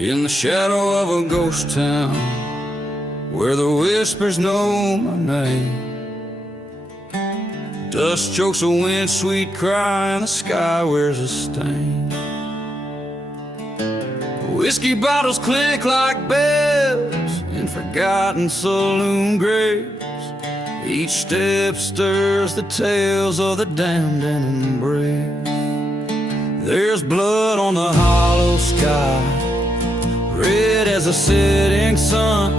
In the shadow of a ghost town, where the whispers know my name, dust chokes a wind, sweet cry, and the sky wears a stain. Whiskey bottles click like bells in forgotten saloon graves. Each step stirs the tales of the damned and embraced. There's blood on the hollow sky, red as a setting sun.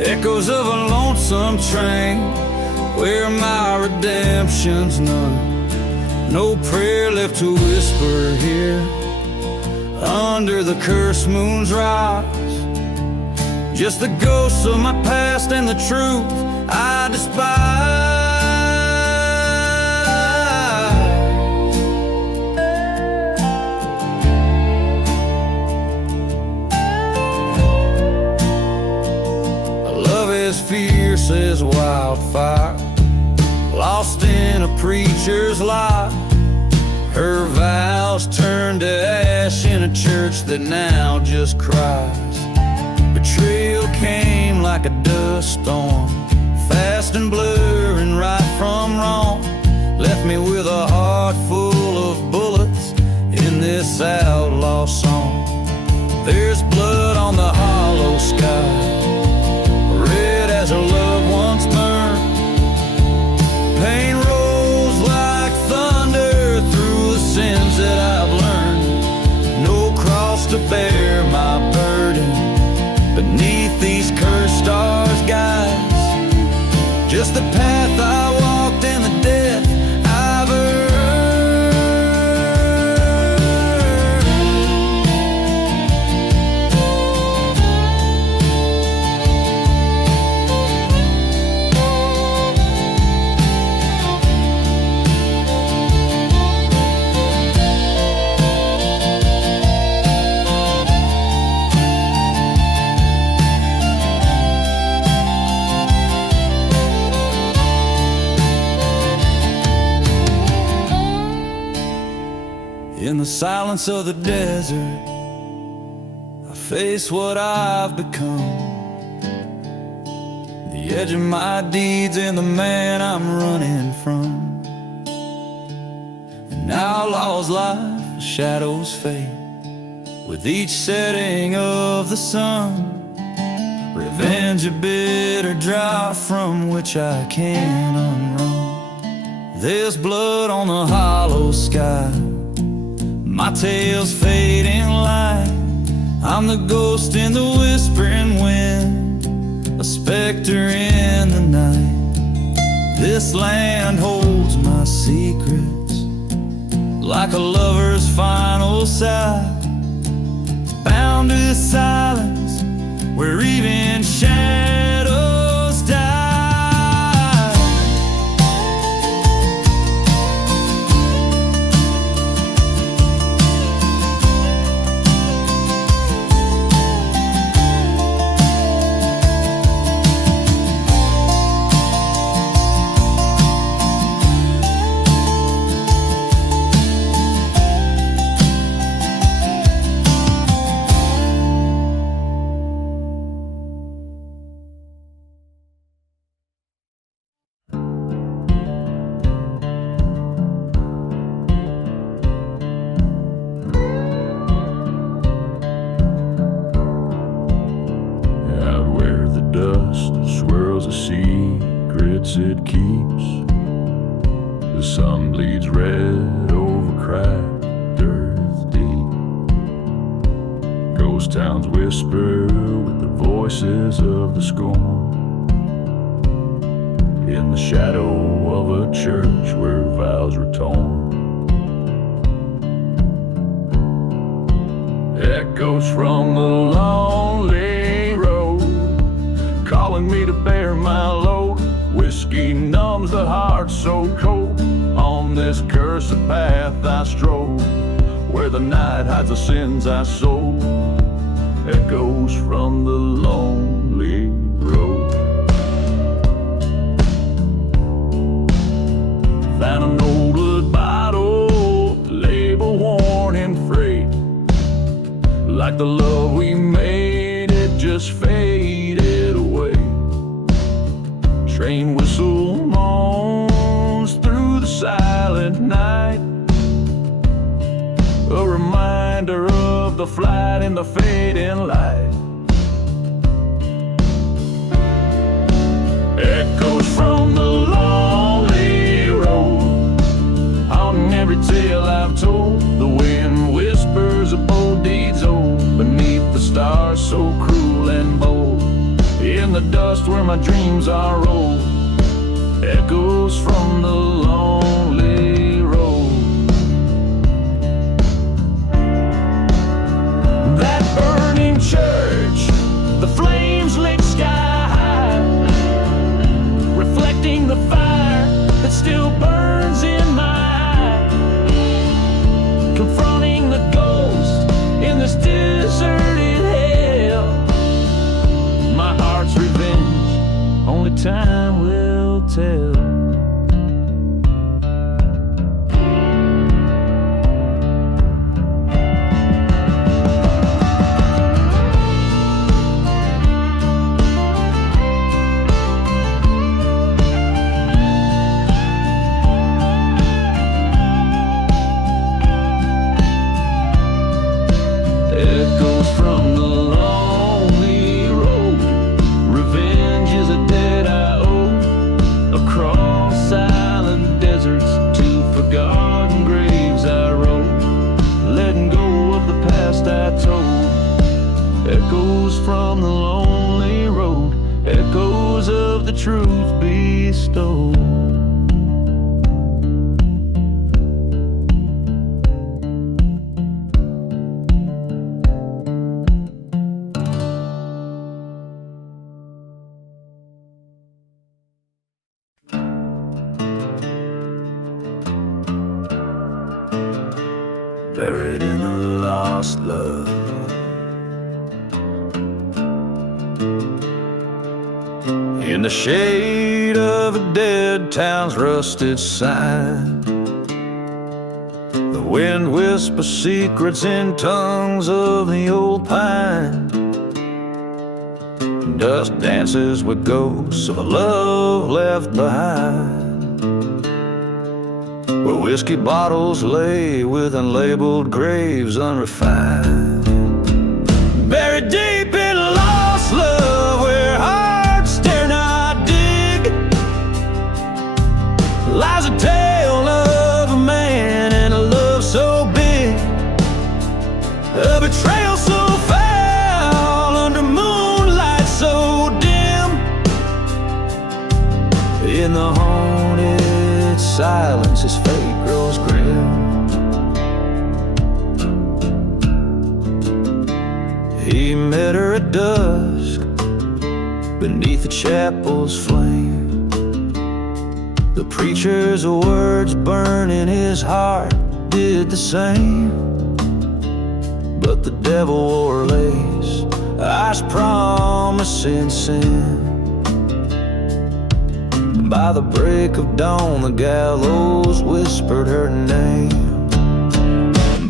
Echoes of a lonesome train where my redemption's none. No prayer left to whisper here under the cursed moon's rise. Just the ghosts of my past and the truth I despise. Love as fierce as wildfire, lost in a preacher's lie. Her vows turned to ash in a church that now just cries. Betrayal came like a dust storm, fast and blurring right from wrong. Left me with a heart full of bullets in this outlaw song. There's blood on the hollow sky, red as her loved ones burned. Pain rolls like thunder through the sins that I've learned. No cross to bear my burden beneath these cursed stars, guys. Just the path I walked and the death I've earned. In the silence of the desert, I face what I've become. The edge of my deeds and the man I'm running from. An outlaw's life, the shadows fade with each setting of the sun. Revenge a bitter drought from which I can't unrun. There's blood on the hollow sky, my tale's fading light. I'm the ghost in the whispering wind, a specter in the night. This land holds my secrets like a lover's final sigh. It's bound to the silence where even shadows die. It keeps. The sun bleeds red over cracked earth deep. Ghost towns whisper with the voices of the scorn. In the shadow of a church where vows were torn. Echoes from the lonely road, calling me to bear my load. Whiskey numbs the heart so cold. On this cursed path I strove, where the night hides the sins I sold. Echoes from the lonely road. Found an old bottle, label worn and frayed, like the love the fading light. Echoes from the lonely road, haunting every tale I've told. The wind whispers of bold deeds old, beneath the stars so cruel and bold. In the dust where my dreams are rolled, echoes from the lonely road. That burning church, the flames lit sky high, reflecting the fire that still burns in my eye, confronting the ghost in this deserted hell. My heart's revenge, only time will tell. Echoes from the lonely road, revenge is a debt I owe. Across silent deserts to forgotten graves I rode, letting go of the past I told. Echoes from the lonely road, echoes of the truth bestowed. Buried in a lost love, in the shade of a dead town's rusted sign, the wind whispers secrets in tongues of the old pine. Dust dances with ghosts of a love left behind, where whiskey bottles lay with unlabeled graves unrefined. Buried deep in lost love, where hearts dare not dig, lies a tale of a man and a love so big, a betrayal so foul under moonlight so dim. In the haunted silence, his fate grows grim. He met her at dusk beneath the chapel's flame. The preacher's words burning his heart did the same. But the devil wore lace, eyes promising sin. By the break of dawn, the gallows whispered her name.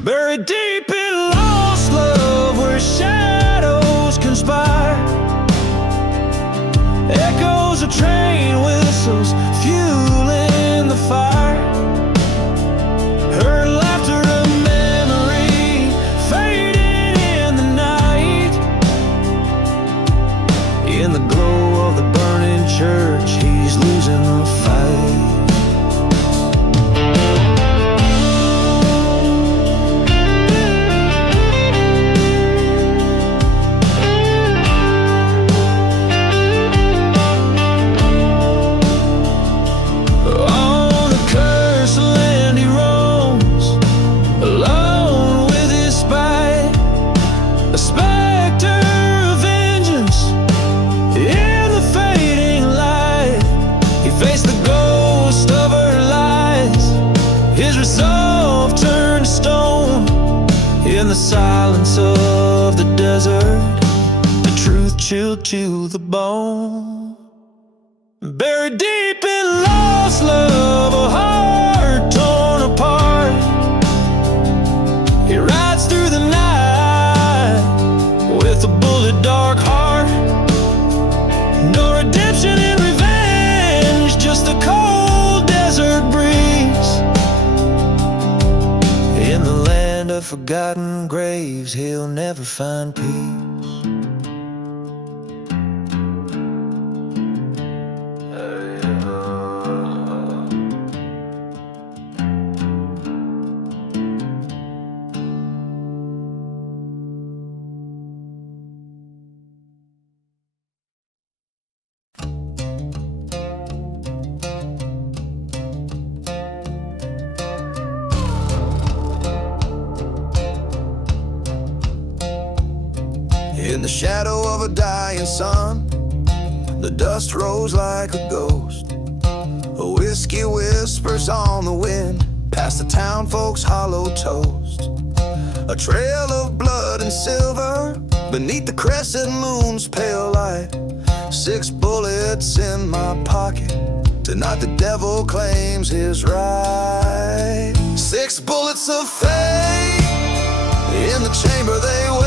Buried deep in lost love, where shadows conspire, echoes of train whistles fueling the fire. Her laughter a memory fading in the night. In the glow of the burning church, he's losing the fight. On the cursed land he roams, alone with his spite, a specter of vengeance in the fading light. He faced the ghost of her lies, his resolve turned to stone. In the silence of the desert, the truth chilled to the bone. Buried deep in lost love, a heart torn apart, he rides through the night with a bullet dark heart. No redemption in revenge, just a cold desert breeze. In the land land of forgotten graves, he'll never find peace. In the shadow of a dying sun, the dust rose like a ghost. A whiskey whispers on the wind, past the town folks' hollow toast. A trail of blood and silver, beneath the crescent moon's pale light. 6 bullets in my pocket, tonight the devil claims his right. 6 bullets of fate, in the chamber they wait,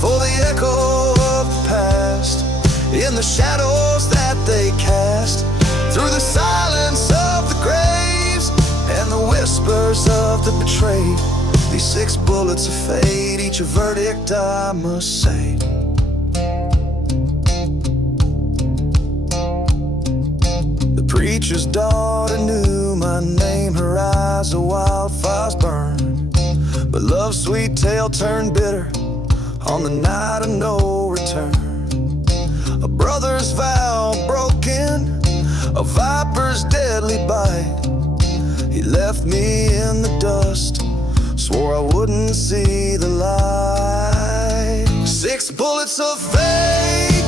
for the echo of the past, in the shadows that they cast, through the silence of the graves and the whispers of the betrayed. These 6 bullets of fate, each a verdict I must say. The preacher's daughter knew my name, her eyes a wildfires burned, but love's sweet tale turned bitter on the night of no return. A brother's vow broken, a viper's deadly bite. He left me in the dust, swore I wouldn't see the light. 6 bullets of fate,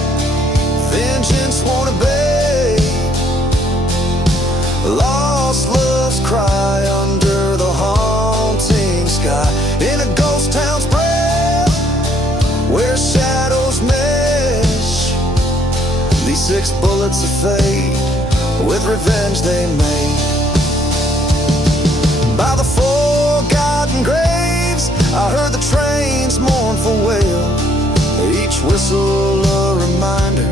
vengeance won't obey. Lost love's cry under the haunting sky, in a ghost town's breath, where shadows mesh. These 6 bullets of fate, with revenge they made. By the forgotten graves, I heard the train's mournful wail, each whistle a reminder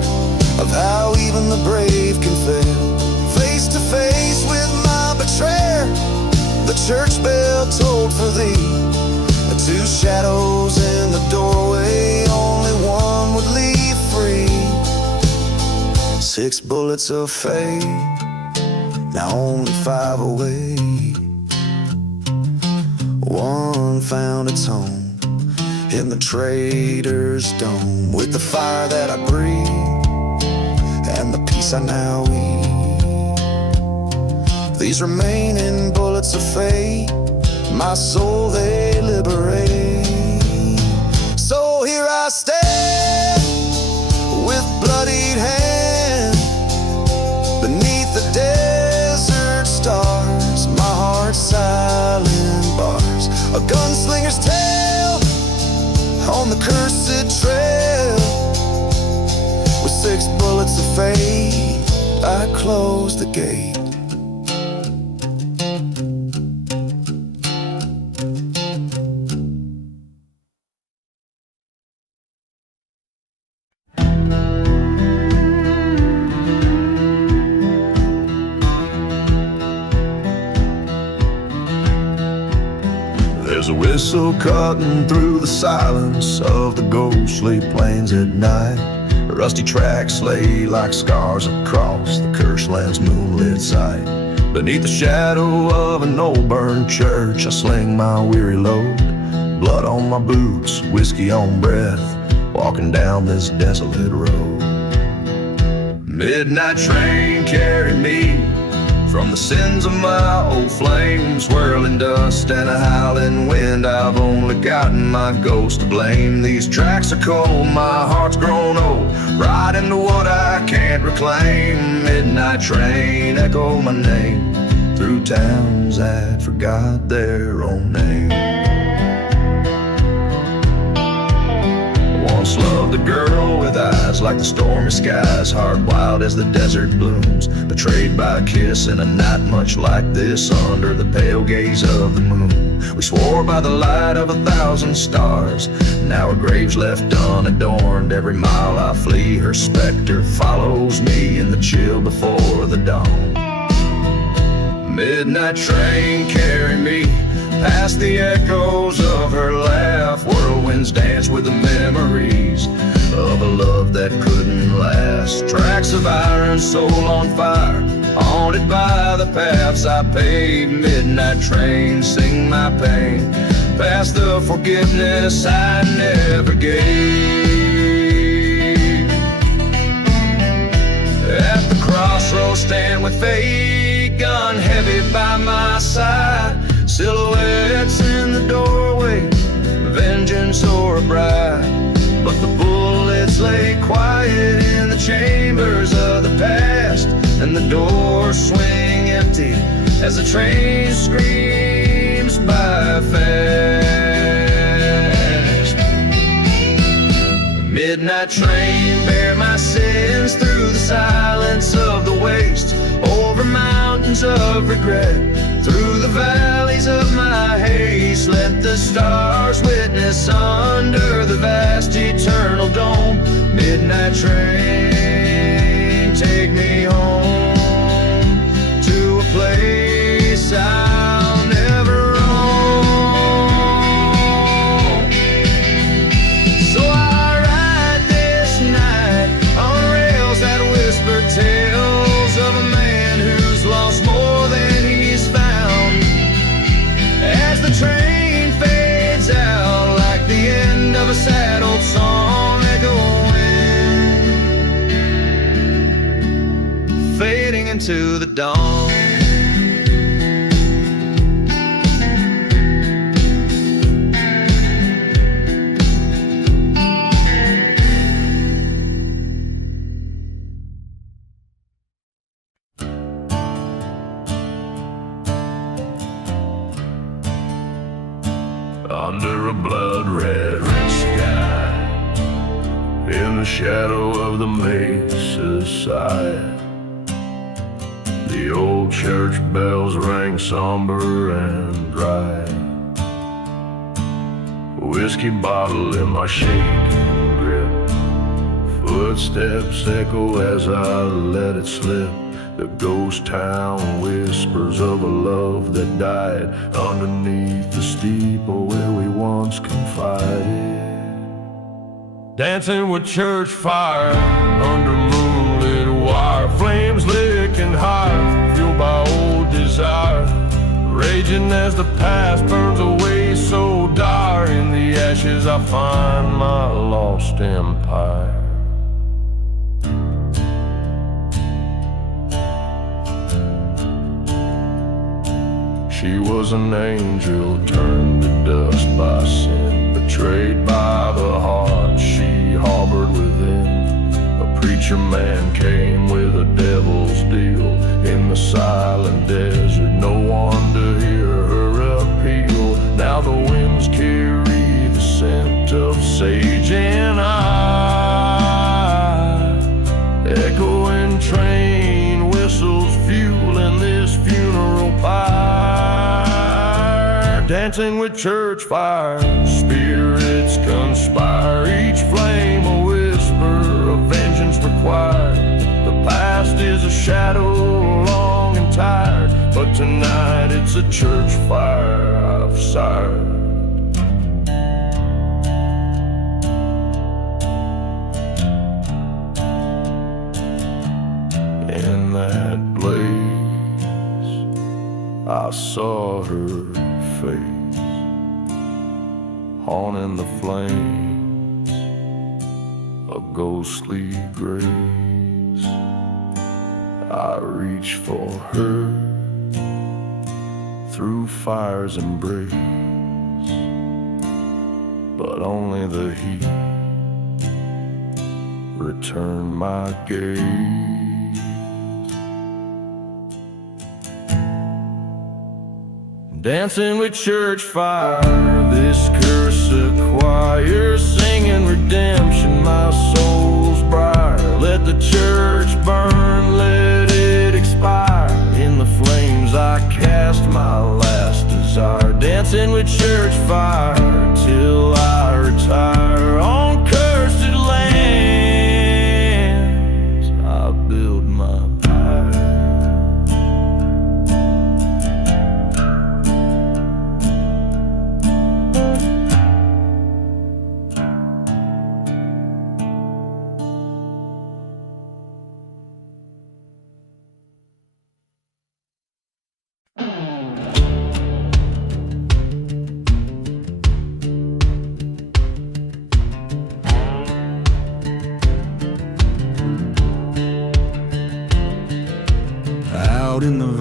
of how even the brave can fail. Face to face with my betrayer, the church bell tolled for thee. 2 shadows in the doorway, only one would leave free. 6 bullets of fate, now only 5 away. One found its home in the traitor's dome, with the fire that I breathe and the peace I now eat. These remaining bullets of fate, my soul they liberate. So here I stand, with bloodied hand, beneath the desert stars, my heart's silent bars, a gunslinger's tale on the cursed trail. With 6 bullets of fate, I close the gate. There's a whistle cutting through the silence of the ghostly plains at night. Rusty tracks lay like scars across the cursed land's moonlit sight. Beneath the shadow of an old burned church, I sling my weary load. Blood on my boots, whiskey on breath, walking down this desolate road. Midnight train carried me from the sins of my old flame, swirling dust and a howling wind. I've only gotten my ghost to blame. These tracks are cold, my heart's grown old, right into what I can't reclaim. Midnight train, echo my name through towns that forgot their own name. Once loved a girl with eyes like the stormy skies, heart wild as the desert blooms, betrayed by a kiss in a night much like this, under the pale gaze of the moon. We swore by the light of 1,000 stars, now her grave's left unadorned. Every mile I flee, her specter follows me in the chill before the dawn. Midnight train, carry me Past the echoes of her laugh, whirlwinds dance with the memories of a love that couldn't last. Tracks of iron, soul on fire, haunted by the paths I paved. Midnight trains sing my pain, past the forgiveness I never gave. At the crossroads, stand with fate, gun heavy by my side. Silhouettes in the doorway, vengeance or a bride. But the bullets lay quiet in the chambers of the past, and the doors swing empty as the train screams by fast. Midnight train, bear my sins through the silence of the waste, over mountains of regret, through the valleys of my haste. Let the stars witness under the vast eternal dome. Midnight train, take me home to a place I'll never roam. So I ride this night on rails that whisper tales of a man who's lost more than he's found. As the train fades out like the end of a sad old song, echoing, fading into the dawn. Under a blood-red sky, in the shadow of the mesa side, the old church bells rang somber and dry. Whiskey bottle in my shaking grip, footsteps echo as I let it slip. The ghost town whispers of a love that died underneath the steeple where we once confided. Dancing with church fire under moonlit wire, flames licking high, fueled by old desire, raging as the past burns away so dire. In the ashes I find my lost empire. She was an angel turned to dust by sin, betrayed by the heart she harbored within. A preacher man came with a devil's deal in the silent desert, no one to hear her appeal. Now the winds carry the scent of sage and I, echoing train whistles fueling this funeral pyre. Dancing with church fire, spirits conspire, each flame a whisper of vengeance required. The past is a shadow long and tired, but tonight it's a church fire I've sired. In that blaze I saw her face, haunting the flames, a ghostly grace. I reach for her through fire's embrace, but only the heat returned my gaze. Dancing with church fire, this cursed choir, singing redemption, my soul's briar. Let the church burn, let it expire. In the flames I cast my last desire. Dancing with church fire till I retire. On cursed lands I build my pyre.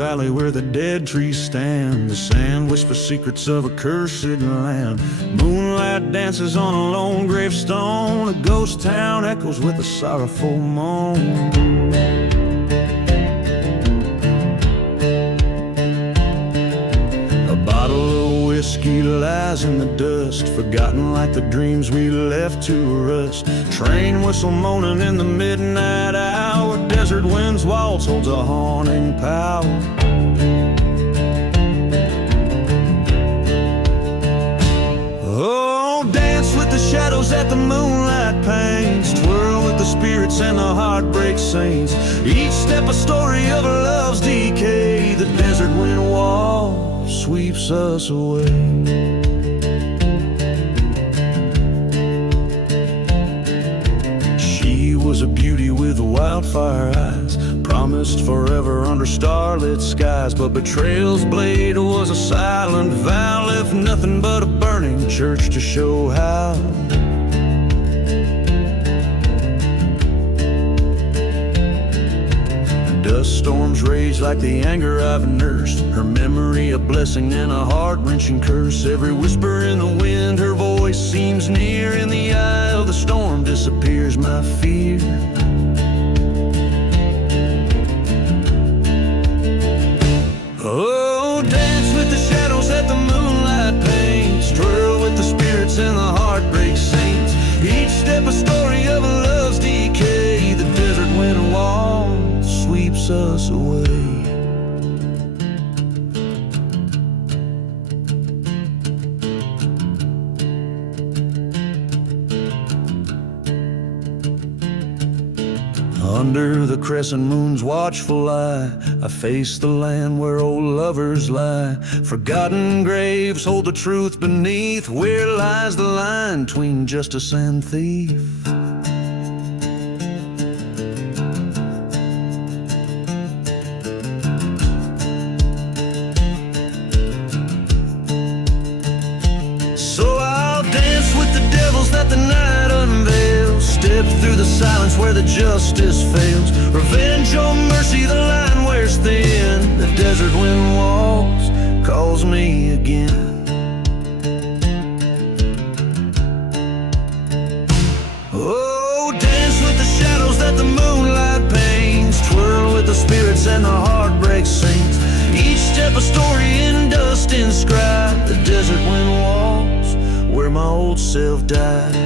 valley where the dead trees stand. The sand whispers secrets of a cursed land. Moonlight dances on a lone gravestone. A ghost town echoes with a sorrowful moan. Whiskey lies in the dust, forgotten like the dreams we left to rust. Train whistle moaning in the midnight hour. Desert wind's waltz holds a haunting power. Oh, dance with the shadows that the moonlight paints. Twirl with the spirits and the heartbreak saints. Each step a story of a love's decay. The desert wind wall sweeps us away. She was a beauty with wildfire eyes, promised forever under starlit skies. But betrayal's blade was a silent vow, left nothing but a burning church to show how. Dust storms rage like the anger I've nursed. Her memory a blessing and a heart-wrenching curse. Every whisper in the wind, her voice seems near. In the eye of the storm disappears my fear. Oh, dance with the shadows that the moonlight paints. Twirl with the spirits and the heartbreak saints. Each step a story of a love's decay. The desert wind wall sweeps us away. Under the crescent moon's watchful eye, I face the land where old lovers lie. Forgotten graves hold the truth beneath. Where lies the line between justice and thief? That the night unveils, step through the silence where the justice fails. Revenge or mercy, the line wears thin. The desert wind walks, calls me again. Oh, dance with the shadows that the moonlight paints. Twirl with the spirits and the heartbreak saints. Each step a story in dust inscribed. The desert wind walks where my old self died.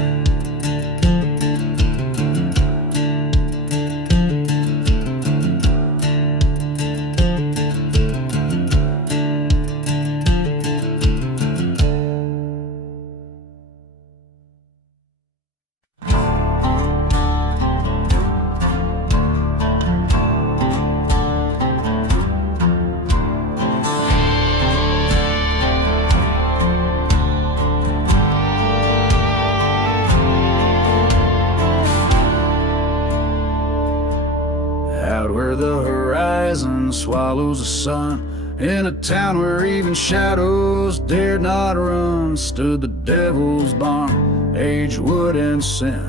Where the horizon swallows the sun, in a town where even shadows dared not run, stood the devil's barn, aged wood and sin.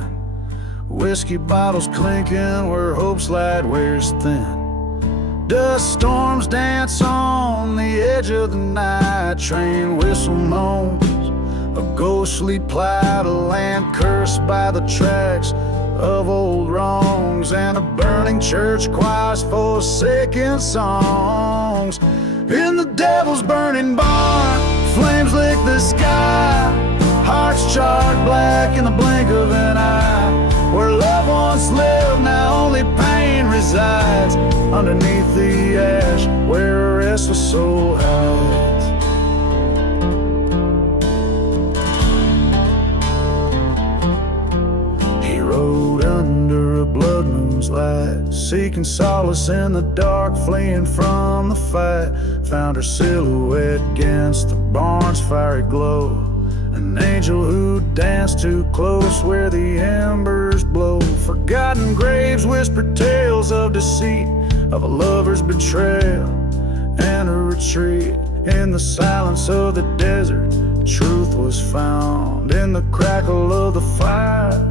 Whiskey bottles clinking where hope's light wears thin. Dust storms dance on the edge of the night. Train whistle moans, a ghostly plight, a land cursed by the tracks of old wrongs, and a burning church choirs forsaken songs. In the devil's burning barn, flames lick the sky, hearts charred black in the blink of an eye. Where love once lived, now only pain resides, underneath the ash where a restless soul hides. Rode under a blood moon's light, seeking solace in the dark, fleeing from the fight. Found her silhouette against the barn's fiery glow, an angel who danced too close where the embers blow. Forgotten graves whispered tales of deceit, of a lover's betrayal and a retreat. In the silence of the desert, truth was found in the crackle of the fire,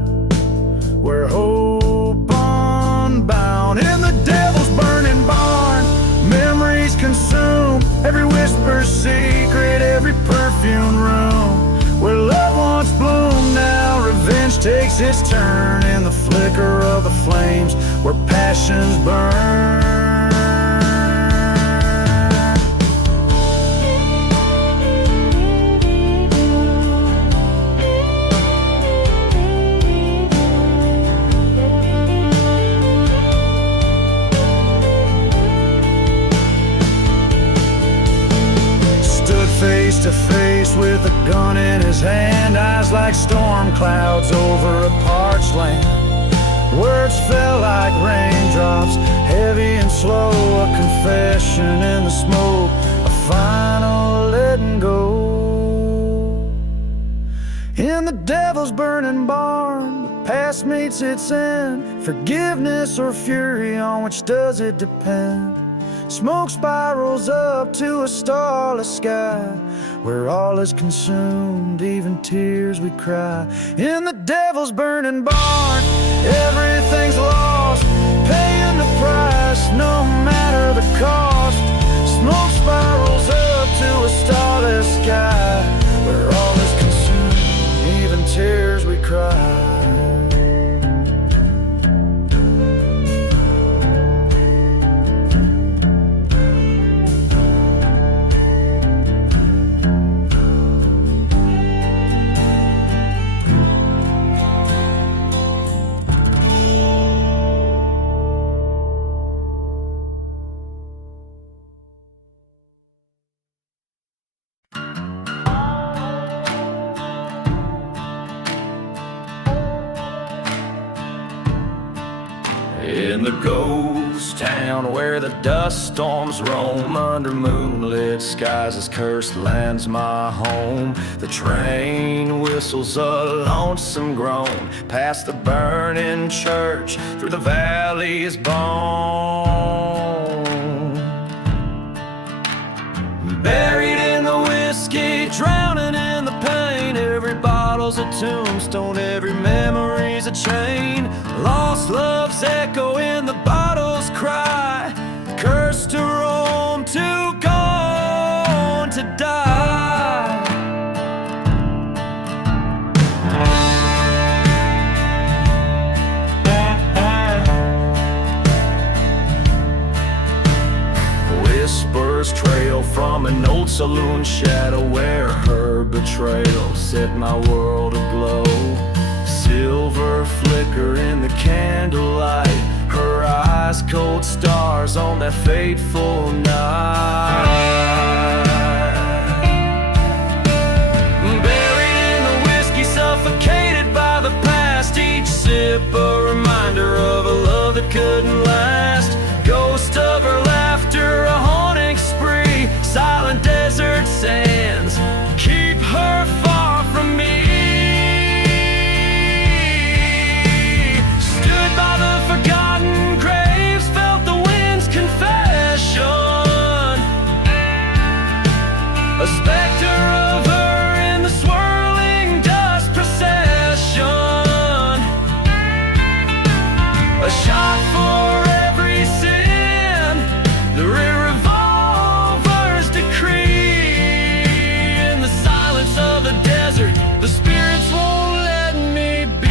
where hope unbound. In the devil's burning barn, memories consumed takes its turn in the flicker of the flames where passions burn. Face to face with a gun in his hand, eyes like storm clouds over a parched land. Words fell like raindrops, heavy and slow, a confession in the smoke, a final letting go. In the devil's burning barn, the past meets its end. Forgiveness or fury, on which does it depend? Smoke spirals up to a starless sky, where all is consumed, even tears we cry. In the devil's burning barn, everything's lost, paying the price, no matter the cost. Smoke spirals up to a starless sky, where all is consumed, even tears we cry. In the ghost town where the dust storms roam, under moonlit skies this cursed land's my home. The train whistles a lonesome groan past the burning church, through the valley's bone. Buried in the whiskey, drowning in the pain, every bottle's a tombstone, every memory's a chain. Lost love's echo in the bottle's cry, cursed to roam, too gone to die. Whispers trail from an old saloon shadow where her betrayal set my world aglow. Silver flicker in the candlelight, her eyes cold stars on that fateful night. Buried in the whiskey, suffocated by the past, each sip a reminder of a love that couldn't last. Ghost of her laughter, a haunting spree, silent desert sands keep her far from me. Forgotten graves, felt the wind's confession, a specter of her in the swirling dust procession, a shot for every sin, the revolver's decree. In the silence of the desert, the spirits won't let me be.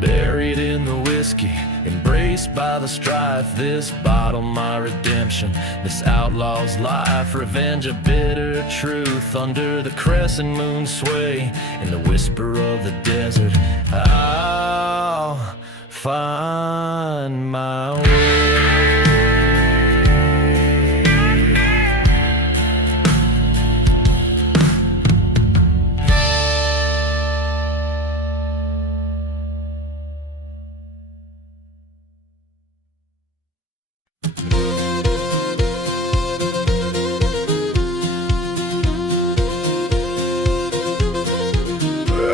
Buried in the whiskey, embraced by the strife, this bottle my redemption, this outlaw's life. Revenge a bitter truth under the crescent moon's sway, in the whisper of the desert I'll find my way.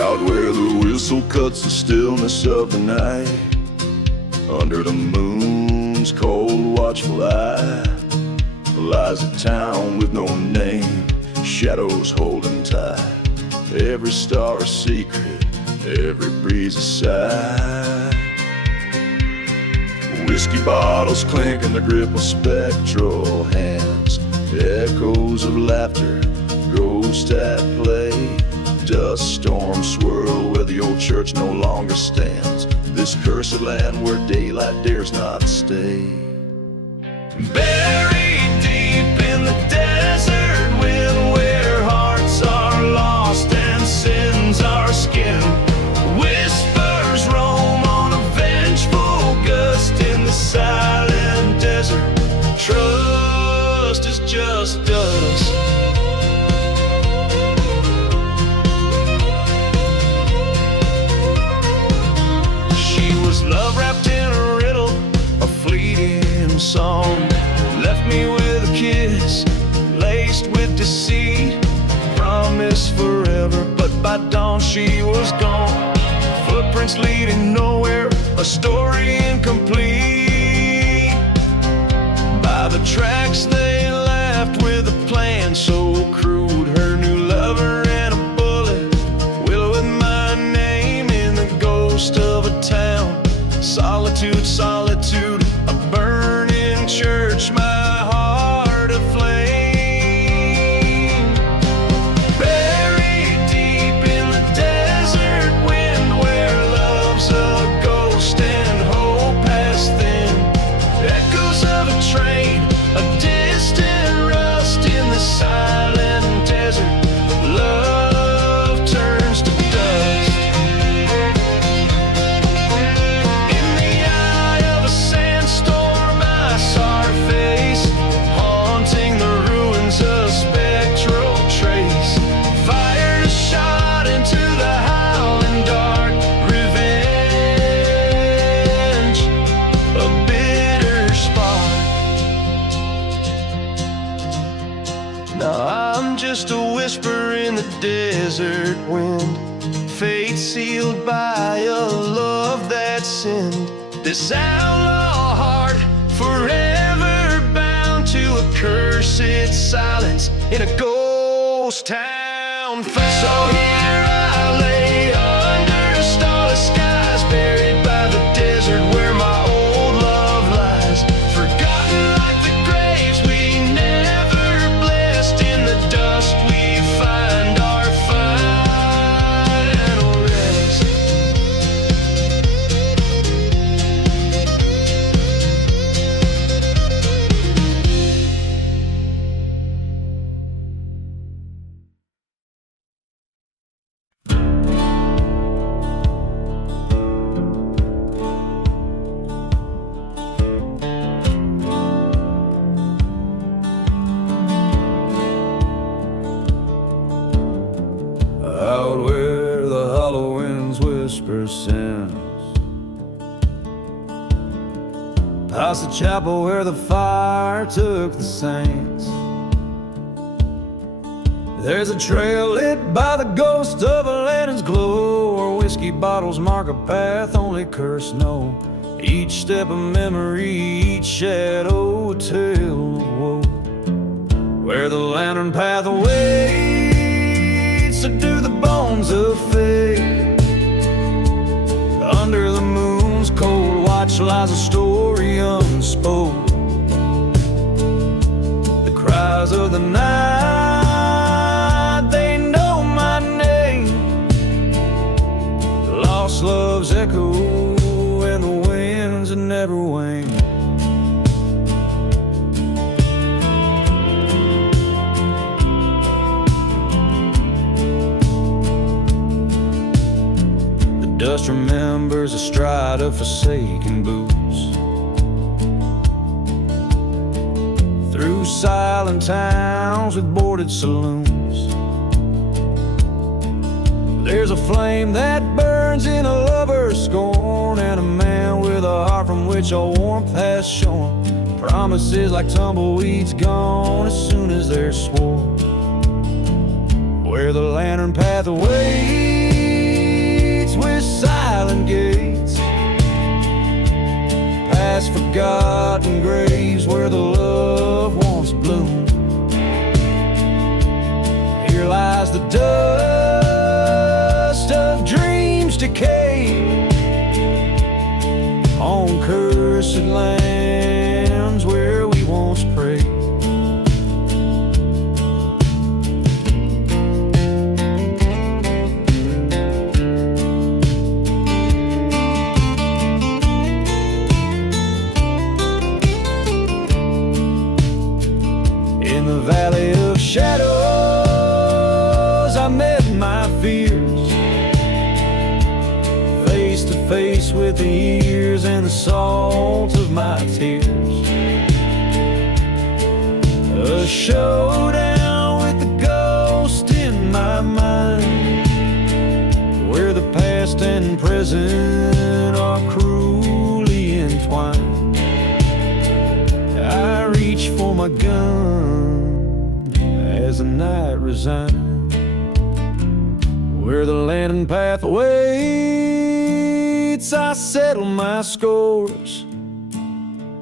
Out where the whistle cuts the stillness of the night. Under the moon's cold watchful eye lies a town with no name, shadows holding tight. Every star a secret, every breeze a sigh. Whiskey bottles clink in the grip of spectral hands. Echoes of laughter, ghosts at play. Dust storms swirl where the old church no longer stands. This cursed land where daylight dares not stay. Buried deep in the desert wind, where hearts are lost and sins are skinned. Whispers roam on a vengeful gust in the silent desert. Trust is just dust. Love wrapped in a riddle, a fleeting song. Left me with a kiss, laced with deceit. Promised forever, but by dawn she was gone. Footprints leading nowhere, a story incomplete. By the tracks they left with a plan so crude. Her new lover and a bullet, will with my name in the ghost of a town. Solitude, solitude, a burning church, my heart aflame. Buried deep in the desert wind, where love's a ghost and hope has thinned. Echoes of a train, a distant rust in the silent desert. Love turns to dust. Just a whisper in the desert wind, fate sealed by a love that sinned. This outlaw heart forever bound to a cursed silence in a ghost town found. So here I lay under starless skies, buried by the desert where my old love lies. Forgotten like the graves we never blessed. In the dust we find our final rest. Out where the hollow winds whisper sins, past the chapel where the fire took the saints. There's a trail lit by the ghost of a lantern's glow, where whiskey bottles mark a path only cursed know. Each step a memory, each shadow a tale of woe. Where the lantern path awaits, so do the bones of fate. Under the moon's cold watch lies a story unspoke. The cries of the night, they know my name. Lost love's echo and the winds that never wane. Dust remembers a stride of forsaken boots, through silent towns with boarded saloons. There's a flame that burns in a lover's scorn, and a man with a heart from which all warmth has shorn. Promises like tumbleweeds gone as soon as they're sworn. Where the lantern path awaits with silence silent gates, past forgotten graves where the love once bloomed. Here lies the dust of dreams decayed on cursed lands where we once prayed. In the valley of shadows, I met my fears, face to face with the years and the salt of my tears. A showdown with the ghost in my mind, where the past and present are cruelly entwined. I reach for my gun as the night resigned, where the landing path waits. I settle my scores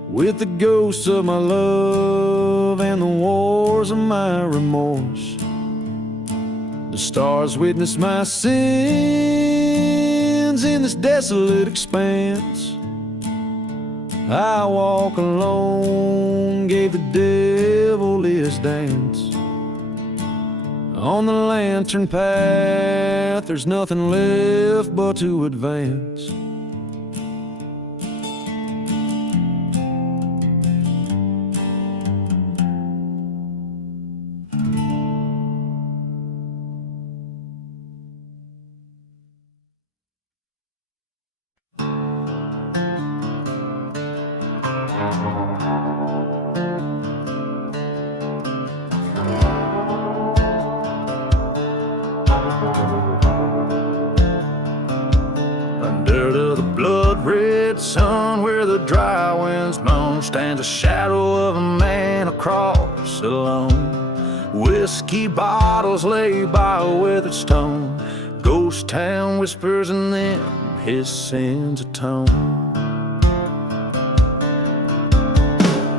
with the ghosts of my love and the wars of my remorse. The stars witness my sins in this desolate expanse. I walk alone, gave the devil his dance. On the lantern path, there's nothing left but to advance. Under the blood-red sun, where the dry winds moan, stands a shadow of a man across alone. Whiskey bottles lay by a weathered stone. Ghost town whispers in them his sins atone.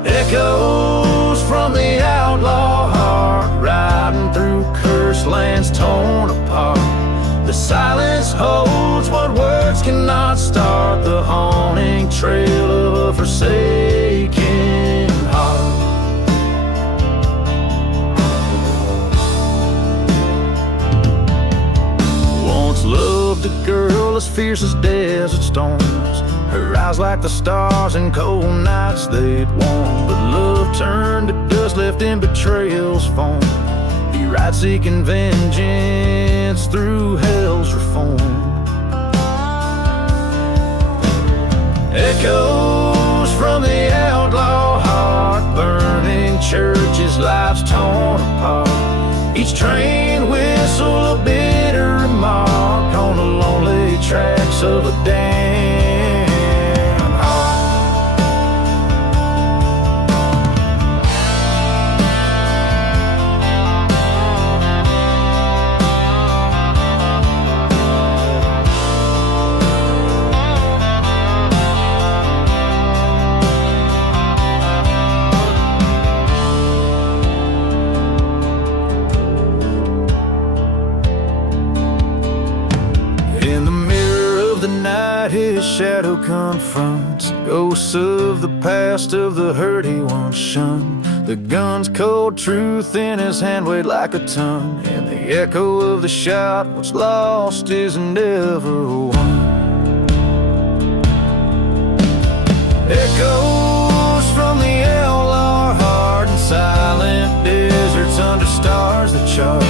Echoes from the outlaw heart, riding through cursed lands torn apart. The silence holds what words cannot start, the haunting trail of a forsaken heart. Once loved a girl as fierce as desert storms, her eyes like the stars in cold nights they'd warm. But love turned to dust, left in betrayal's form. He rides seeking vengeance through hell's reform. Echoes from the outlaw heart, burning churches, lives torn apart. Each train whistle a bitter remark on the lonely tracks of a damn heart. His shadow confronts ghosts of the past, of the hurt he once shunned. The gun's cold truth in his hand weighed like a ton, and the echo of the shot, what's lost is never won. Echoes from the outlaw heart in silent deserts under stars that chart.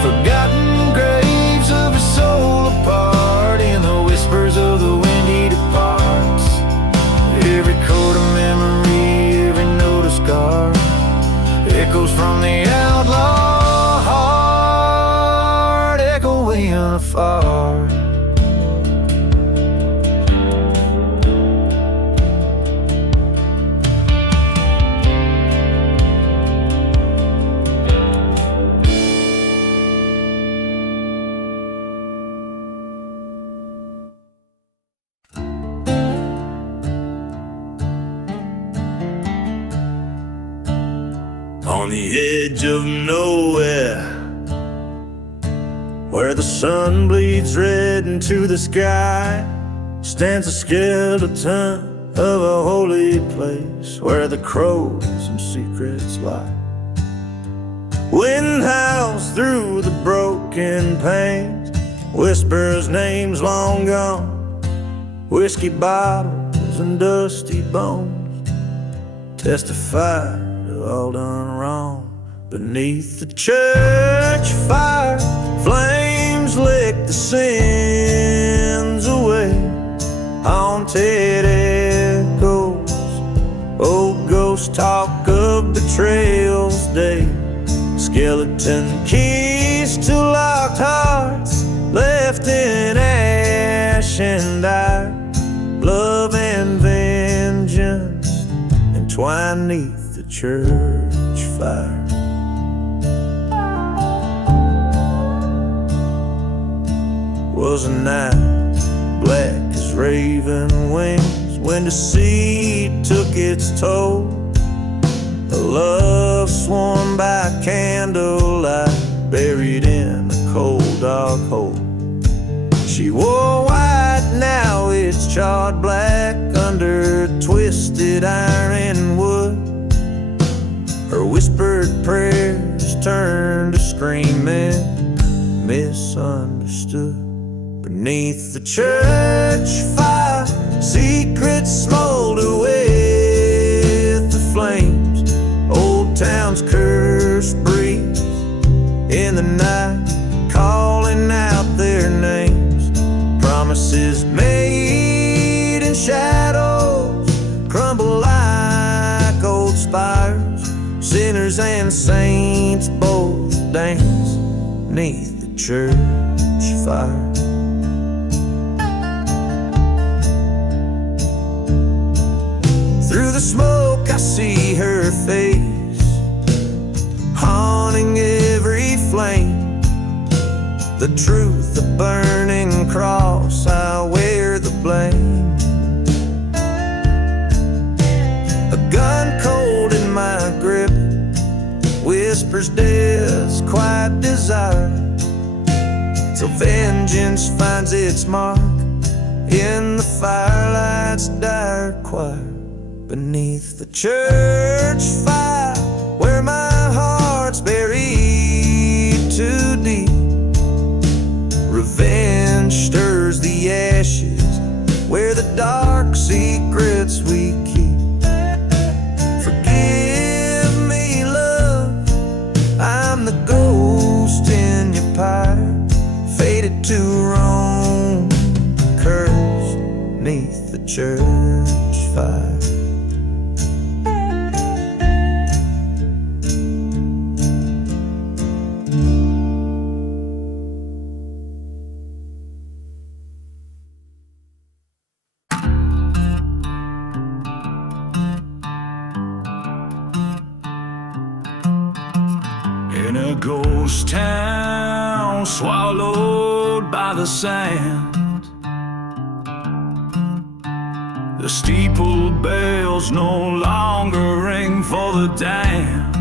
Forgotten graves of his soul apart, in the whispers of the wind he departs. Every chord of memory, every note a scar, echoes from the outlaw heart, echoing afar. on the edge of nowhere, where the sun bleeds red into the sky, stands a skeleton of a holy place where the crows and secrets lie. Wind howls through the broken panes, whispers names long gone, whiskey bottles and dusty bones testify to all done wrong. Beneath the church fire, flames lick the sins away. Haunted echoes, old ghosts talk of betrayal's day. Skeleton keys to locked hearts, left in ash and ire. Love and vengeance entwined neath the church fire. Was a night black as raven wings when deceit took its toll. A love sworn by candlelight, buried in a cold dark hole. She wore white, now it's charred black under twisted iron wood. Her whispered prayers turned to screaming, misunderstood. Beneath the church fire, secrets smolder with the flames. Old town's curse breathes in the night, calling out their names. Promises made in shadows crumble like old spires. Sinners and saints both dance neath the church fire. Through the smoke I see her face, haunting every flame. The truth, the burning cross, I wear the blame. A gun cold in my grip whispers death's quiet desire, till vengeance finds its mark in the firelight's dire choir. Beneath the church fire, where my heart's buried too deep, revenge stirs the ashes where the dark secrets we keep. Forgive me, love, I'm the ghost in your pyre, fated to roam, cursed neath the church fire. In a ghost town, swallowed by the sand, the steeple bells no longer ring for the damned.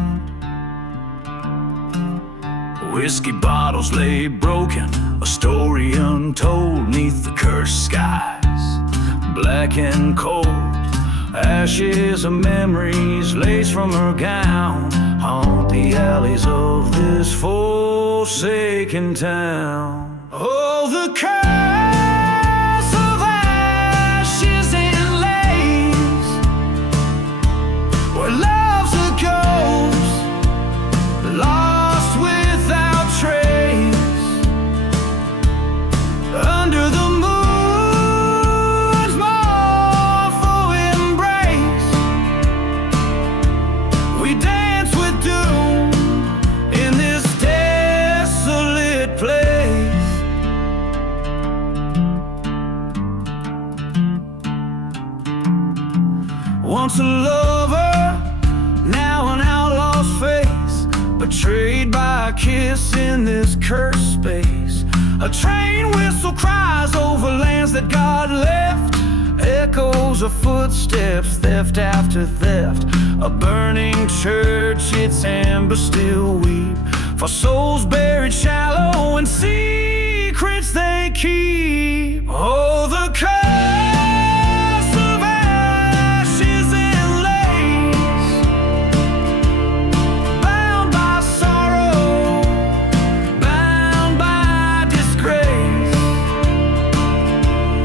Whiskey bottles lay broken, a story untold neath the cursed skies. Black and cold, ashes of memories laced from her gown haunt the alleys of this forsaken town. Oh, the curse of ashes and lace, where love's a ghost lost without trace. Under the moon's mournful embrace, we dance with doom in this desolate place. Once a lover, now an outlaw's face, betrayed by a kiss in this cursed space. A train whistle cries over lands that God left, echoes echoes of footsteps, theft after theft. A burning church, its embers still weep for souls buried shallow and secrets they keep. Oh, the curse of ashes and lace, bound by sorrow, bound by disgrace.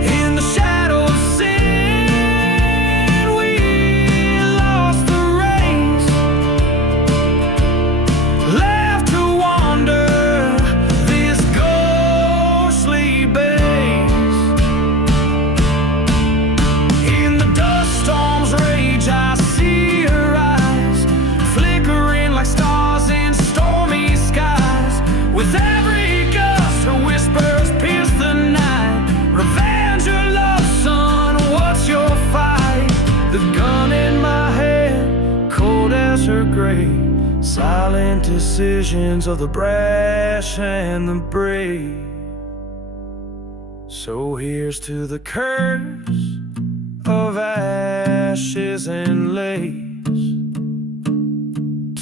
In the shadow of sin, we lost the race, left to wander this ghostly base. In the dust storm's rage, I see her eyes, flickering like stars in stormy skies. With every gust, her whispers pierce the night. Revenge or love, son, what's your fight? The gun in my hand, cold as her grave. Silent decisions of the brash and the brave. So here's to the curse of ashes and lace,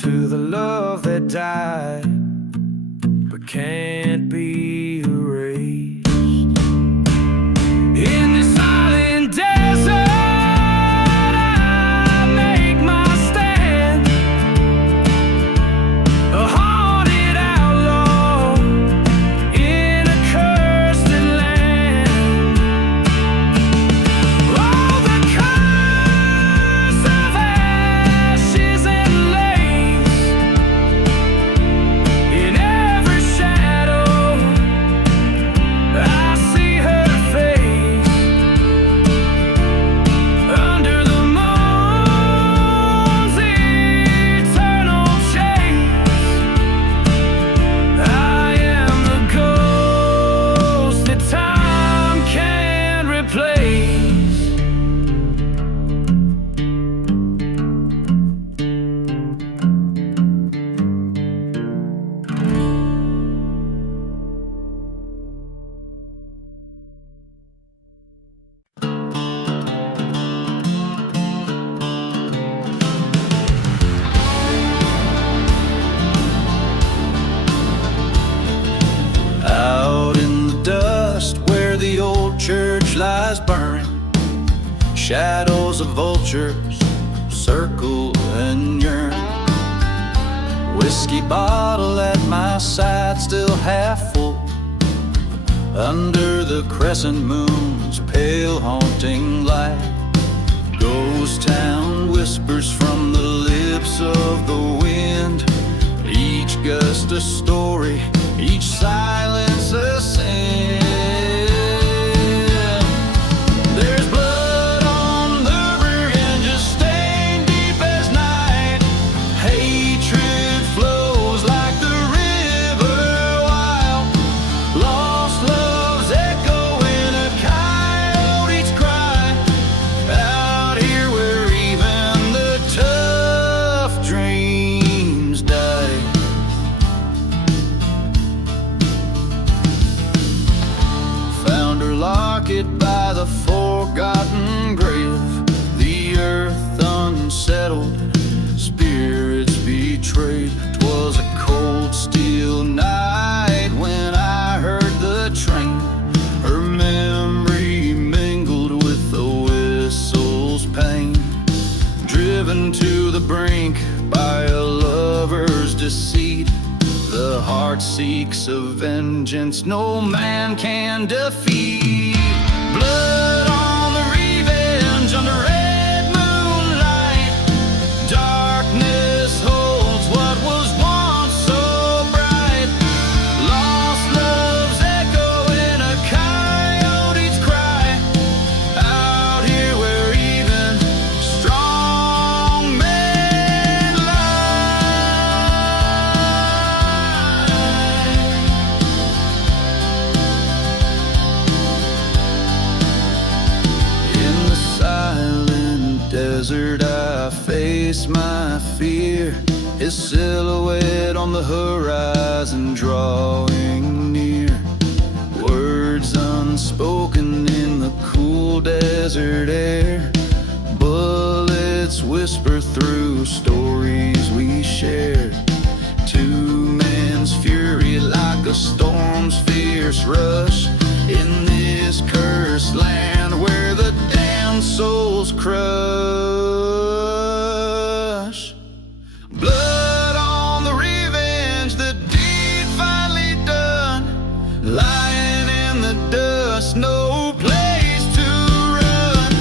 to the love that died but can't be erased. In this silent desert, I make my stand, a haunted outlaw in a cursed land. Oh, the curse of ashes and lace, in every shadow I see her face. Under the moon's eternal chase, I am the ghost that time can't replace. Out in the dust where the old church lies burning, shadows of vultures circle and yearn. Whiskey bottle at my side, still half full, under the crescent moon's pale haunting light. Ghost town whispers from the lips of the wind, each gust a story, each silence a sin. There's blood on the verge, stained deep as night. Hatred flows like the river wild. Lost loves echo in a coyote's cry. Out here where even the tough dreams die. Found her locket by the forgotten grave, the earth unsettled, spirits betrayed. 'Twas a cold steel night when I heard the train. Her memory mingled with the whistle's pain, driven to the brink by a lover's deceit. The heart seeks a vengeance no man can defeat. Blood on the revenge under red moonlight. Darkness holds what was once so bright. Lost loves echo in a coyote's cry. Out here where even strong men lie. In the silent desert I face my fear, his silhouette on the horizon drawing near. Words unspoken in the cool desert air, silence whisper through stories we shared. Two men's fury like a storm's fierce rush in this cursed land where the damned souls crush. Blood on the revenge, the deed finally done. Lying in the dust, no place to run.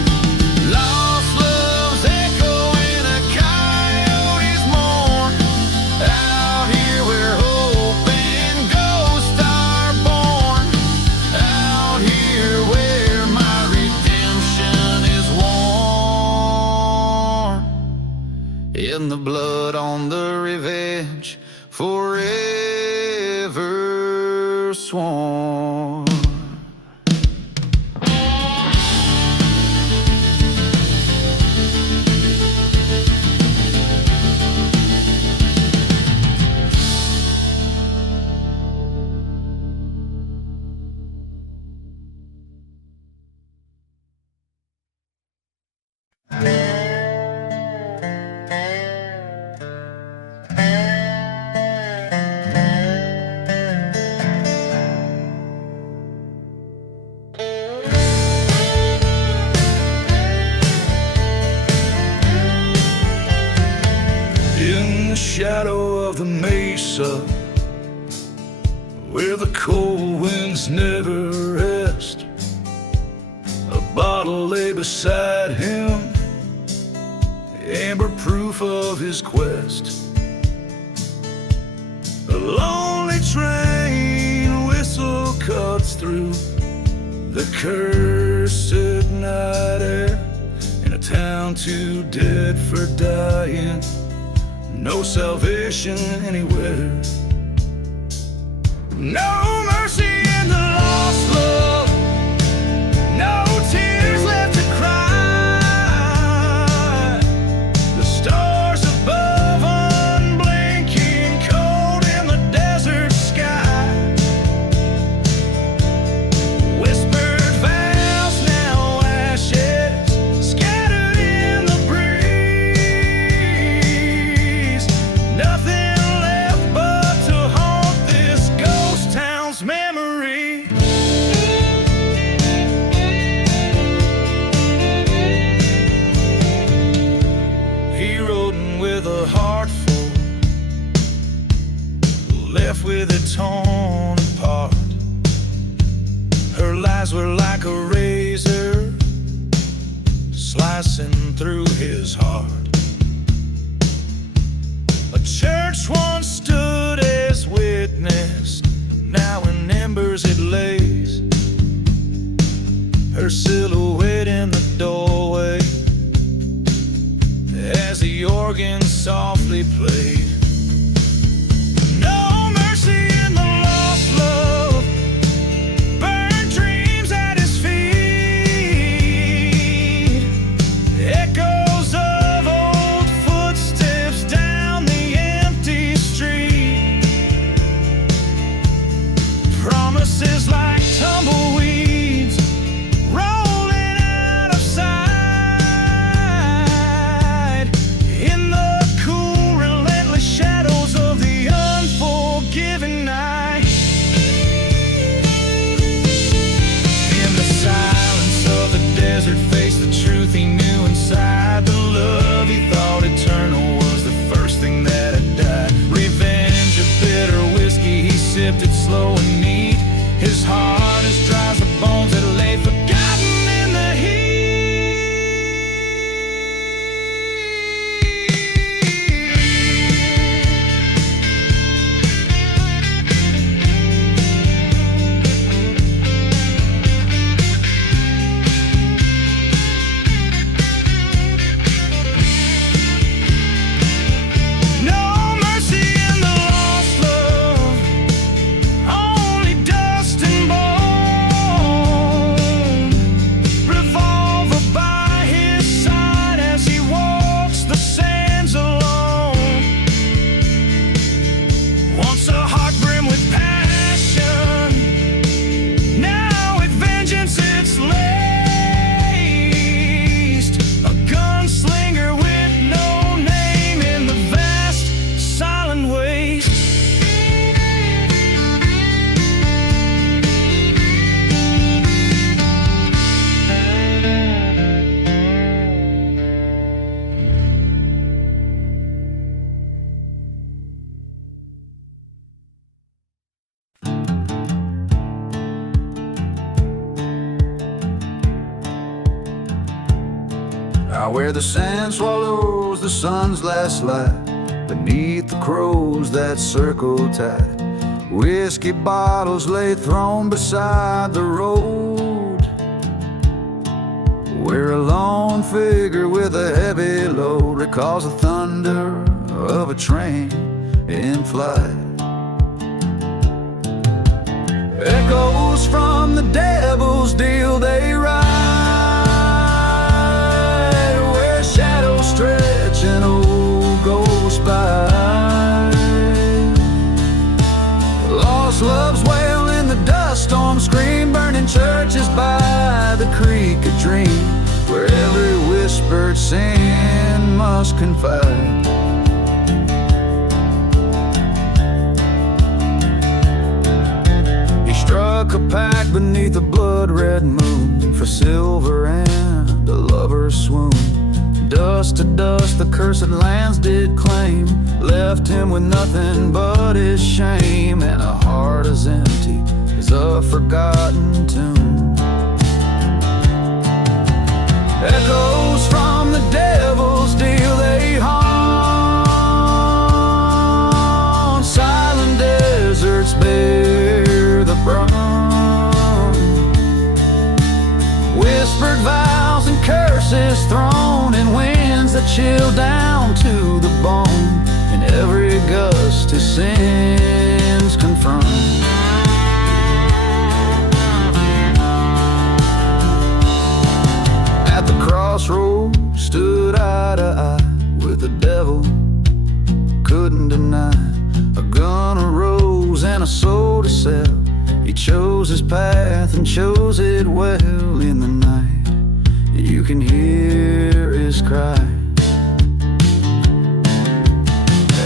Lost love's echo in a coyote's mourn. Out here where hope and ghosts are born. Out here where my redemption is worn. In the blood on the revenge, forever sworn. In the shadow of the mesa, where the cold winds never rest, a bottle lay beside him, amber proof of his quest. A lonely train whistle cuts through the cursed night air, in a town too dead for dying, no salvation anywhere. No mercy in the lost love, no tears left to cry. The stars above unblinking, cold in the desert sky. Whispered vows, now ashes, scattered in the breeze. Nothing left but to haunt this ghost town's memory. He rode in with a heart full, left with it torn apart. Her lies were like a razor, slicing through his heart. A church once stood as witness, now in embers it lays. Her silhouette in the doorway, as the organ softly played. No mercy in the lost love, burned dreams at his feet. Echoes of old footsteps down the empty street. Promises like tumbleweeds rolling out of sight. In the cool, relentless Out where the sand swallows the sun's last light, beneath the crows that circle tight, whiskey bottles lay thrown beside the road, where a lone figure with a heavy load recalls the thunder of a train in flight. Echoes from the devil's deal they ride, where shadows stretch and old ghosts by. Lost loves wail in the dust storm, scream burning churches by the creek of dream, where every whispered sin must confide. Struck a pact beneath a blood-red moon for silver and a lover's swoon. Dust to dust the cursed lands did claim, left him with nothing but his shame, and a heart as empty as a forgotten tomb. Echoes from the devil's deal they haunt, silent deserts bear the brunt. Whispered vows and curses thrown in winds that chill down to the bone, in every gust his sins confront. At the crossroads stood eye to eye with the devil, couldn't deny. A gun arose and a soul to sell. He chose his path and chose it well. In the night you can hear his cry,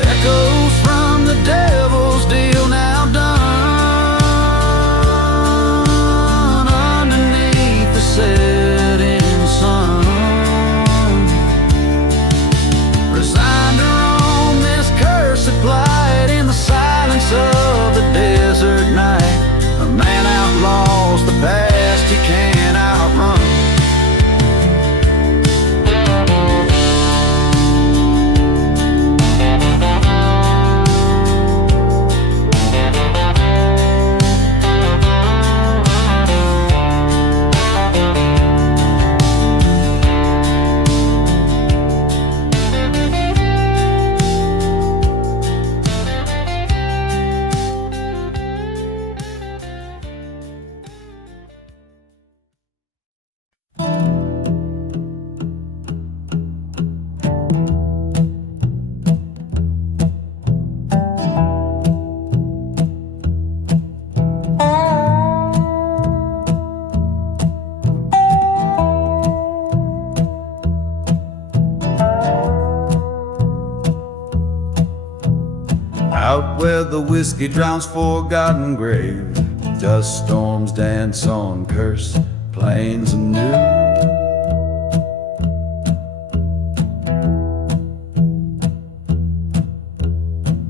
echoes from the devil's deal now done, underneath the setting sun. Resigned to roam this cursed plight in the silence of the desert night. A man outlaws the past he can't outrun. Out where the whiskey drowns forgotten grave, dust storms dance on cursed plains anew.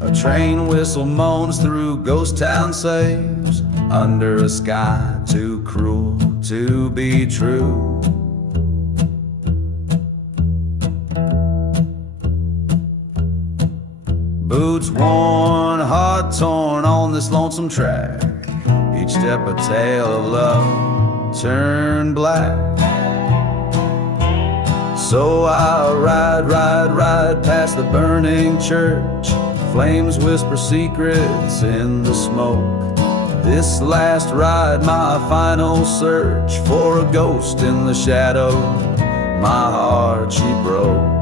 A train whistle moans through ghost town saves, under a sky too cruel to be true. Boots worn, heart torn on this lonesome track, each step a tale of love turned black. So I ride past the burning church, flames whisper secrets in the smoke. This last ride, my final search for a ghost in the shadow, my heart she broke.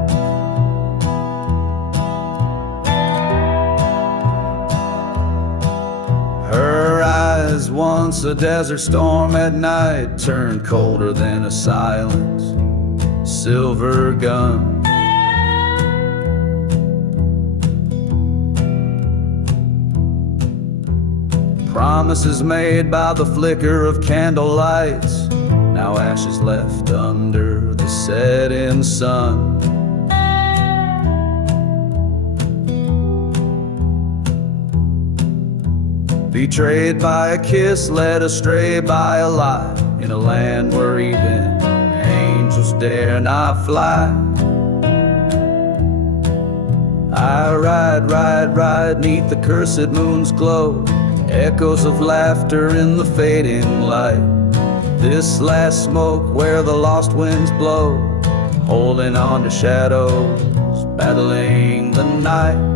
Her eyes, once a desert storm at night, turned colder than a silent silver gun. Promises made by the flicker of candle lights, now ashes left under the setting sun. Betrayed by a kiss, led astray by a lie, in a land where even angels dare not fly. I ride neath the cursed moon's glow, echoes of laughter in the fading light. This last smoke where the lost winds blow, holding on to shadows, battling the night.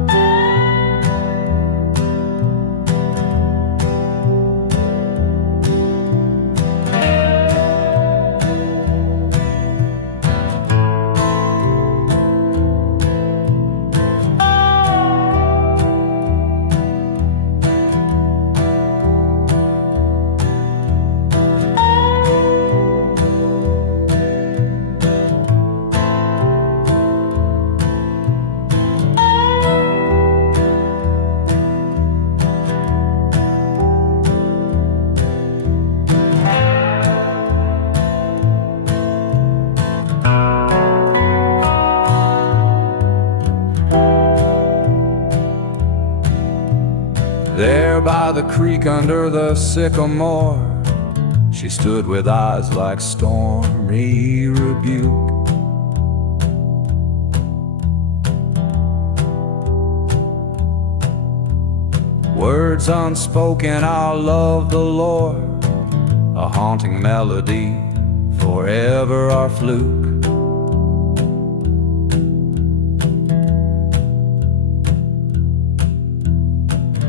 There by the creek under the sycamore, she stood with eyes like stormy rebuke. Words unspoken, our love the Lord, a haunting melody, forever our fluke.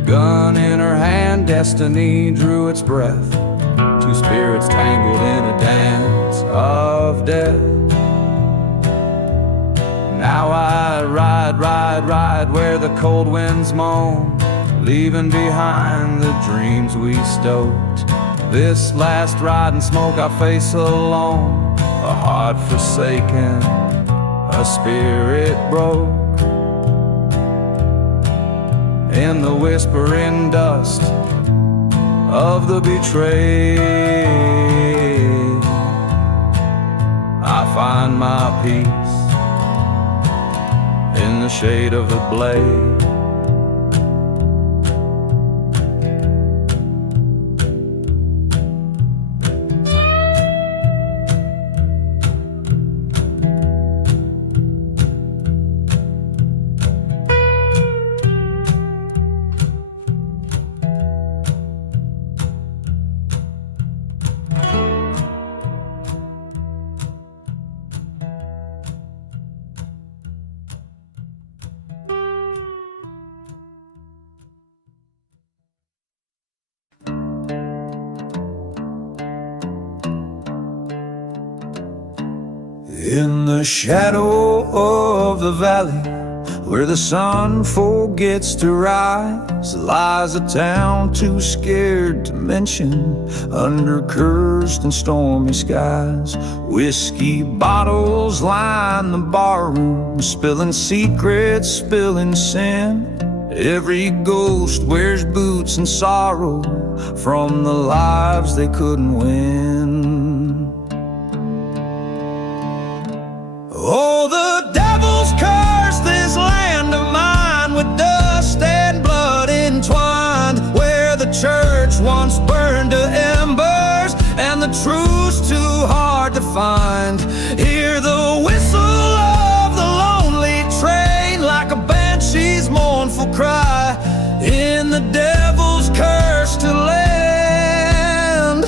Gun in her hand, destiny drew its breath. Two spirits tangled in a dance of death. Now I ride where the cold winds moan, leaving behind the dreams we stoked. This last ride and smoke I face alone, a heart forsaken, a spirit broke. In the whispering dust of the betrayed, I find my peace in the shade of the blade. In the shadow of the valley, where the sun forgets to rise, lies a town too scared to mention, under cursed and stormy skies. Whiskey bottles line the barroom, spilling secrets, spilling sin. Every ghost wears boots and sorrow from the lives they couldn't win. Oh, the devil's cursed this land of mine, with dust and blood entwined, where the church once burned to embers and the truth's too hard to find. Hear the whistle of the lonely train, like a banshee's mournful cry, in the devil's cursed land.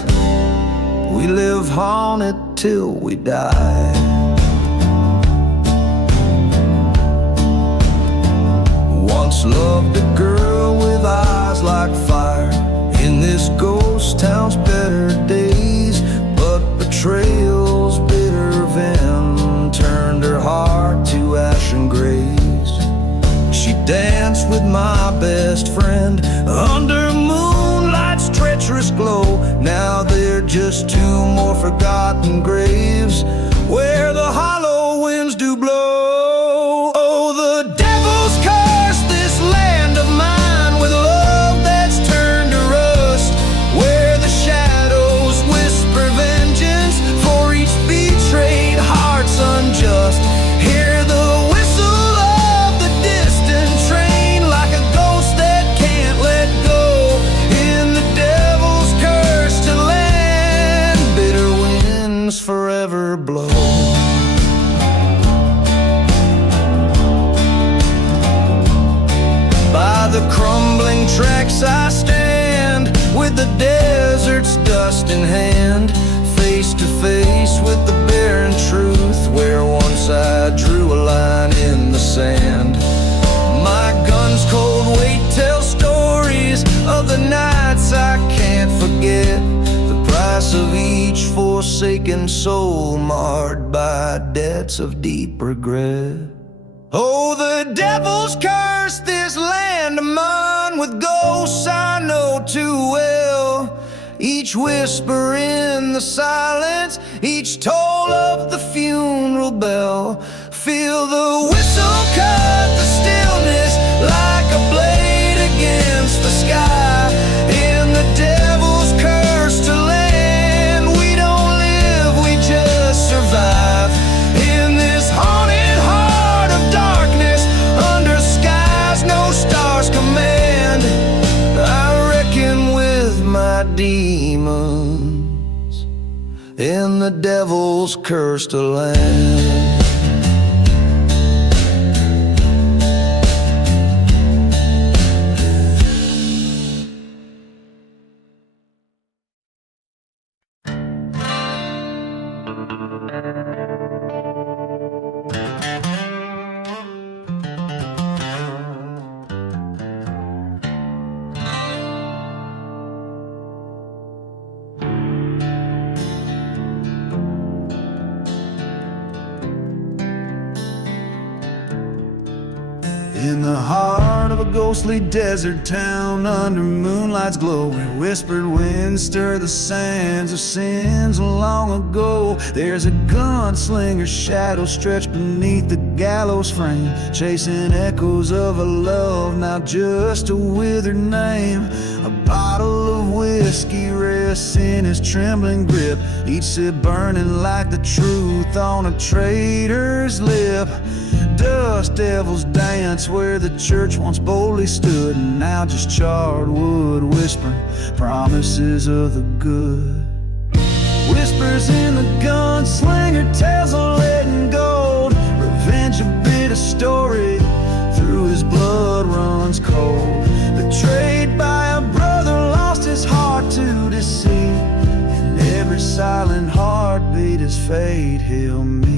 We live haunted till we die. Once loved a girl with eyes like fire, in this ghost town's better days, but betrayal's bitter venom turned her heart to ashen grays. She danced with my best friend under moonlight's treacherous glow. Now they're just two more forgotten graves where the hollow winds do blow. Oh, the devil's cursed this land of mine, with love that's turned to rust, where the shadows whisper vengeance for each betrayed heart's unjust. Hear the whistle of the distant train, like a ghost that can't let go, in the devil's cursed land, bitter winds forever blow. the crumbling tracks I stand, with the desert's dust in hand, face to face with the barren truth, where once I drew a line in the sand. My gun's cold weight tells stories of the nights I can't forget, the price of each forsaken soul marred by debts of deep regret. Oh, the devil's cursed this land of mine with ghosts I know too well. Each whisper in the silence, each toll of the funeral bell. Feel the whistle cut the stillness like a blade against the sky. In the devil's cursed land, we don't live, we just survive. In this haunted heart of darkness, under skies no stars command, I reckon with my demons in the devil's cursed land. In the heart of a ghostly desert town, under moonlight's glow, where whispered winds stir the sands of sins of long ago, there's a gunslinger's shadow stretched beneath the gallows frame, chasing echoes of a love now just a withered name. A bottle of whiskey rests in his trembling grip, each sip burning like the truth on a traitor's lip. Dust devils dance where the church once boldly stood, and now just charred wood whispering promises of the good. Whispers in the gunslinger tells of lead and gold, revenge a bitter story through his blood runs cold. Betrayed by a brother, lost his heart to deceit, and every silent heartbeat is fate he'll meet.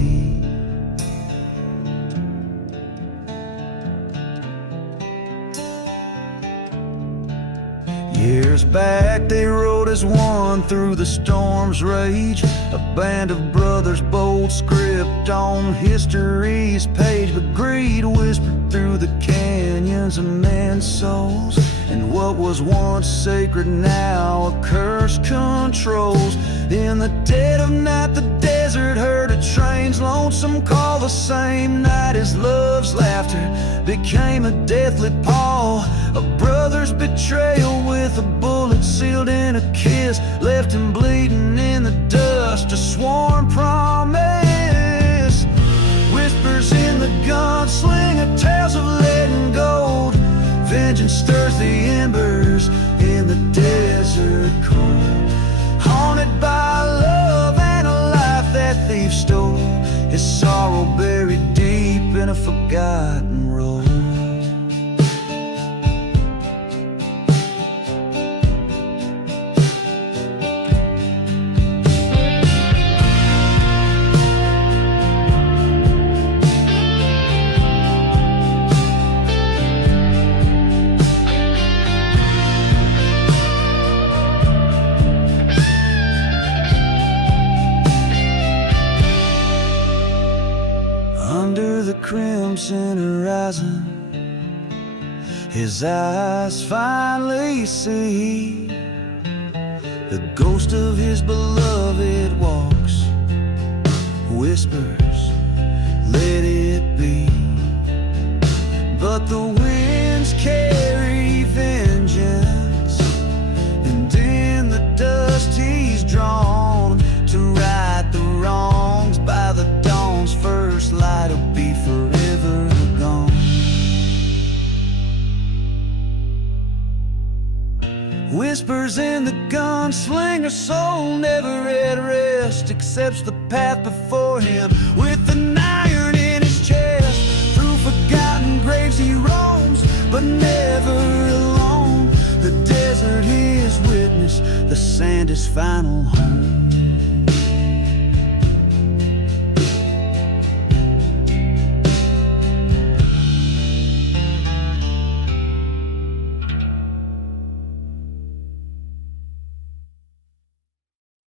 Years back they rode as one through the storm's rage, a band of brothers, bold script on history's page. But greed whispered through the canyons of men's souls, and what was once sacred now a curse controls. In the dead of night the desert heard a train's lonesome call. The same night his love's laughter became a deathly pall. A brother's betrayal with a bullet sealed in a kiss left him bleeding in the dust, a sworn promise. Whispers in the gunslinger tales of lead and gold, vengeance stirs the embers in the desert cold. Haunted by love and a life that thief stole, his sorrow buried deep in a forgotten road. Crimson horizon, his eyes finally see the ghost of his beloved walks, whispers, let it be. But the winds carry vengeance, and in the dust he's drawn to right the wrongs. By the dawn's first light will be forever gone. Whispers in the gunslinger's soul, never at rest, accepts the path before him with an iron in his chest. Through forgotten graves he roams, but never and his final home.